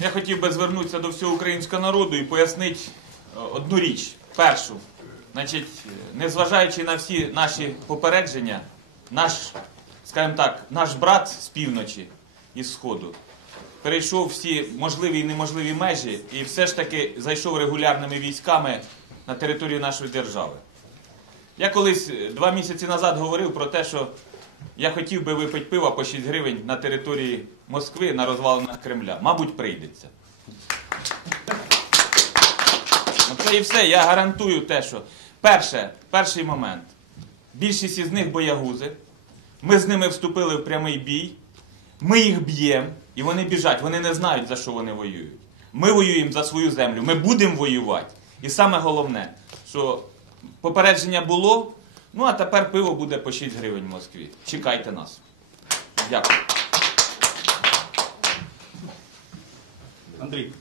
Я хотів би звернутися до всього українського народу і пояснити е, одну річ. Першу, значить, незважаючи на всі наші попередження, наш, скажімо так, наш брат з півночі і сходу перейшов всі можливі і неможливі межі і все ж таки зайшов регулярними військами на територію нашої держави. Я колись е, два місяці назад говорив про те, що я хотів би випити пива по 6 гривень на території Москви на розвалинах Кремля. Мабуть, прийдеться. Це і все. Я гарантую те, що перше, перший момент. Більшість із них боягузи. Ми з ними вступили в прямий бій. Ми їх б'ємо, і вони біжать. Вони не знають, за що вони воюють. Ми воюємо за свою землю. Ми будемо воювати. І саме головне, що попередження було. Ну а тепер пиво буде по 6 гривень в Москві. Чекайте нас. Дякую. Андрій.